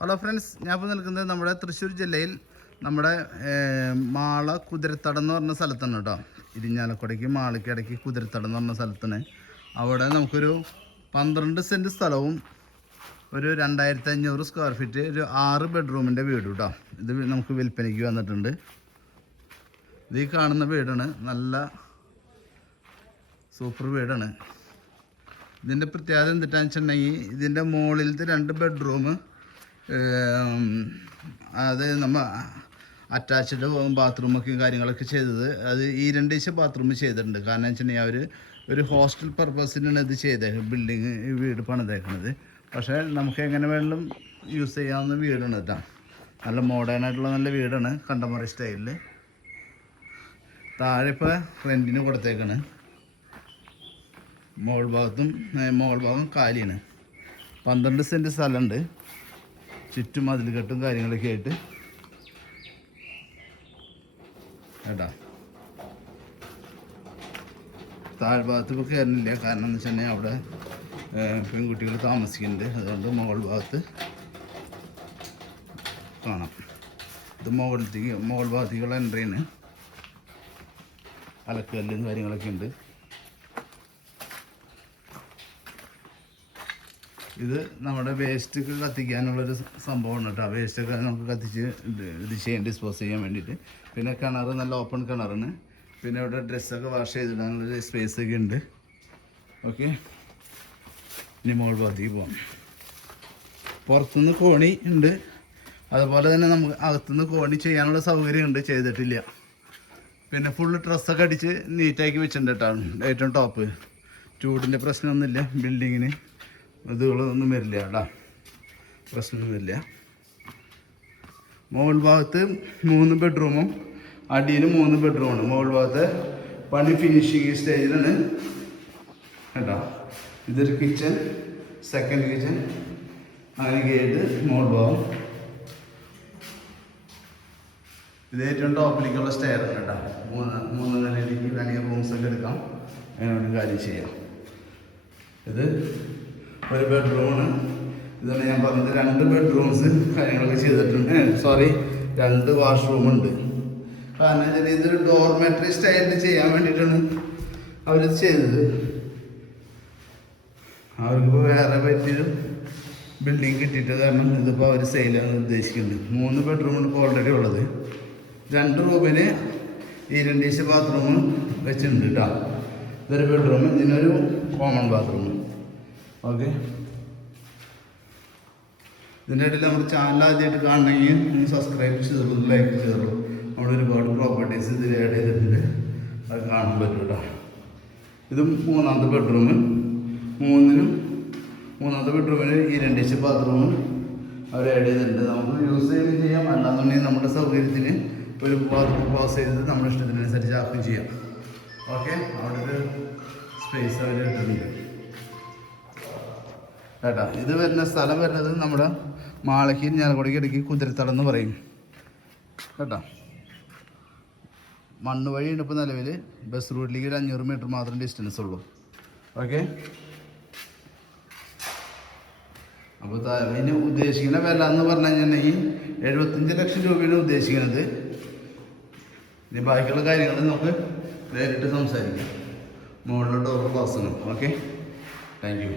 Hello friends, ഞാൻ ഇപ്പോൾ നിൽക്കുന്നത് നമ്മുടെ തൃശ്ശൂർ ജില്ലയിൽ നമ്മുടെ മാള കുതിരത്തടം എന്ന് പറഞ്ഞ സ്ഥലത്താണ് കേട്ടോ. ഇരിഞ്ഞാലക്കുടയ്ക്ക് മാളയ്ക്ക് ഇടയ്ക്ക് കുതിരത്തടം എന്ന് പറഞ്ഞ സ്ഥലത്താണ്. അവിടെ നമുക്കൊരു 12 സെൻറ്റ് സ്ഥലവും ഒരു 2500 സ്ക്വയർ ഫീറ്റ് ഒരു 6 ബെഡ്റൂമിൻ്റെ വീട് കേട്ടോ. ഇത് നമുക്ക് വിൽപ്പനയ്ക്ക് വന്നിട്ടുണ്ട്. ഇത് ഈ കാണുന്ന വീടാണ്, നല്ല സൂപ്പർ വീടാണ്. ഇതിൻ്റെ പ്രത്യേകത എന്തിട്ടാന്ന് വെച്ചിട്ടുണ്ടെങ്കിൽ ഇതിൻ്റെ മുകളിലത്തെ 2 ബെഡ്റൂം അത് നമ്മൾ അറ്റാച്ച്ഡ് ബാത്റൂമൊക്കെ കാര്യങ്ങളൊക്കെ ചെയ്തത് അത് ഈ 2 ദിവസം ബാത്റൂം ചെയ്തിട്ടുണ്ട്. കാരണം വെച്ചിട്ടുണ്ടെങ്കിൽ അവർ ഒരു ഹോസ്റ്റൽ പർപ്പസിനാണ് ഇത് ചെയ്തത്, ബിൽഡിങ് വീട് പണിതേക്കുന്നത്. പക്ഷേ നമുക്ക് എങ്ങനെ വേണമെങ്കിലും യൂസ് ചെയ്യാവുന്ന വീടാണ് കേട്ടോ. നല്ല മോഡേണായിട്ടുള്ള നല്ല വീടാണ്, കണ്ടംപററി സ്റ്റൈലിൽ. താഴെ ഇപ്പോൾ റെൻറ്റിന് കൊടുത്തേക്കാണ്. മോൾ ഭാഗം കാലിയാണ്. 12 സെൻറ്റ് സ്ഥലമുണ്ട്, ചുറ്റും മതിൽക്കെട്ടും കാര്യങ്ങളൊക്കെ ആയിട്ട് കേട്ടോ. താഴ്ഭാഗത്ത് ഇപ്പോൾ കയറുന്നില്ല, കാരണം എന്ന് വെച്ചിട്ടുണ്ടെങ്കിൽ അവിടെ പെൺകുട്ടികൾ താമസിക്കുന്നുണ്ട്. അതുകൊണ്ട് മുകൾ ഭാഗത്ത് കാണാം. ഇത് മുകൾ ഭാഗത്തേക്കുള്ള എൻട്രിയാണ്. അലക്കല്ലും കാര്യങ്ങളൊക്കെ ഉണ്ട്. ഇത് നമ്മുടെ വേസ്റ്റൊക്കെ കത്തിക്കാനുള്ളൊരു സംഭവമാണ് കേട്ടോ. വേസ്റ്റൊക്കെ നമുക്ക് കത്തിച്ച് ഡിസ്പോസ് ചെയ്യാൻ വേണ്ടിയിട്ട്. പിന്നെ കിണർ നല്ല ഓപ്പൺ കിണറാണ്. പിന്നെ ഇവിടെ ഡ്രസ്സൊക്കെ വാഷ് ചെയ്തിടാനുള്ളൊരു സ്പേസൊക്കെ ഉണ്ട്. ഓക്കെ, ഇനി മോൾ ഭാഗത്തേക്ക് പോകാം. പുറത്തുനിന്ന് കോണി ഉണ്ട്, അതുപോലെ തന്നെ നമുക്ക് അകത്തുനിന്ന് കോണി ചെയ്യാനുള്ള സൗകര്യമുണ്ട്, ചെയ്തിട്ടില്ല. പിന്നെ ഫുള്ള് ഡ്രസ്സൊക്കെ അടിച്ച് നീറ്റാക്കി വെച്ചിട്ടുണ്ട് കേട്ടോ. ഏറ്റവും ടോപ്പ് ചൂടിൻ്റെ പ്രശ്നമൊന്നുമില്ല, ബിൽഡിങ്ങിന് ഇതുകളൊന്നും വരില്ല കേട്ടോ, പ്രശ്നമൊന്നുമില്ല. മുകൾ ഭാഗത്ത് 3 ബെഡ്റൂമും അടിയിൽ 3 ബെഡ്റൂമാണ്. മുകൾ ഭാഗത്ത് പണി ഫിനിഷിങ് സ്റ്റേജിലാണ് കേട്ടോ. ഇതൊരു കിച്ചൺ, സെക്കൻഡ് കിച്ചൺ, അങ്ങനെ ഗേറ്റ്, മുകൾ ഭാഗം. ഇത് ഏറ്റവും ടോപ്പിലേക്കുള്ള സ്റ്റെയറാണ് കേട്ടോ. 3 നിലയിലേക്ക് വേണമെങ്കിൽ റൂംസൊക്കെ എടുക്കാം, അതിനോട് കാര്യം ചെയ്യാം. ഇത് ഒരു ബെഡ്റൂമാണ്. ഇതാണ് ഞാൻ പറഞ്ഞത്, 2 ബെഡ്റൂംസ് കാര്യങ്ങളൊക്കെ ചെയ്തിട്ടുണ്ട്. 2 വാഷ്റൂമുണ്ട്. കാരണം വെച്ചാൽ ഇതൊരു ഡോർമെട്രി സ്റ്റൈലിൽ ചെയ്യാൻ വേണ്ടിയിട്ടാണ് അവരിത് ചെയ്തത്. അവർക്കിപ്പോൾ വേറെ പറ്റിയൊരു ബിൽഡിങ് കിട്ടിയിട്ട് കാരണം ഇതിപ്പോൾ അവർ സെയിലാണ് ഉദ്ദേശിക്കുന്നത്. 3 ബെഡ്റൂമാണ് ഇപ്പോൾ ഓൾറെഡി ഉള്ളത്. 2 റൂമിന് ഈ 2 ബാത്റൂം വെച്ചിട്ടുണ്ട് കേട്ടോ. ഇതൊരു ബെഡ്റൂം, ഇതിനൊരു കോമൺ ബാത്റൂം. ഓക്കെ, ഇതിൻ്റെ ഇടയിൽ നമ്മുടെ ചാനൽ ആദ്യമായിട്ട് കാണണമെങ്കിൽ ഒന്ന് സബ്സ്ക്രൈബ് ചെയ്തോളൂ, ലൈക്ക് ചെയ്തോളൂ. അവിടെ ഒരുപാട് പ്രോപ്പർട്ടീസ് ഇതിൽ ആഡ് ചെയ്തിട്ടുണ്ട്, അത് കാണാൻ പറ്റും കേട്ടോ. ഇതും 3ാമത്തെ ബെഡ്റൂം. 3ാമത്തെ ബെഡ്റൂമിന് ഈ 2 ബാത്റൂം അവർ ആഡ് ചെയ്തിട്ടുണ്ട്. നമുക്ക് യൂസ് ചെയ്യുകയും ചെയ്യാം, അല്ലാന്നുണ്ടെങ്കിൽ നമ്മുടെ സൗകര്യത്തിന് ഒരു ബാത്റൂം ക്ലോസ് ചെയ്ത് നമ്മുടെ ഇഷ്ടത്തിനനുസരിച്ച് ആക്കുകയും ചെയ്യാം. ഓക്കെ, അവിടെ ഒരു സ്പേസ് അവർ ഇട്ടിട്ടുണ്ട് കേട്ടോ. ഇത് വരുന്ന സ്ഥലം വരുന്നത് നമ്മുടെ മാളയ്ക്ക് ഇരിഞ്ഞാലക്കുടയ്ക്ക് ഇടയ്ക്ക് കുതിരത്തടം എന്ന് പറയും കേട്ടോ. മണ്ണ് വഴിയാണ് ഇപ്പോൾ നിലവിൽ. ബസ് റൂട്ടിലേക്ക് ഒരു 500 മീറ്റർ മാത്രം ഡിസ്റ്റൻസ് ഉള്ളൂ. ഓക്കെ, അപ്പോൾ ഇതിന് ഉദ്ദേശിക്കുന്ന വില എന്ന് പറഞ്ഞു കഴിഞ്ഞിട്ടുണ്ടെങ്കിൽ 75 ലക്ഷം രൂപയാണ് ഉദ്ദേശിക്കുന്നത്. ഇനി ബാക്കിയുള്ള കാര്യങ്ങൾ നമുക്ക് നേരിട്ട് സംസാരിക്കാം. മുകളിലോട്ട് ക്ലാസ് ആണ്. Okay, thank you.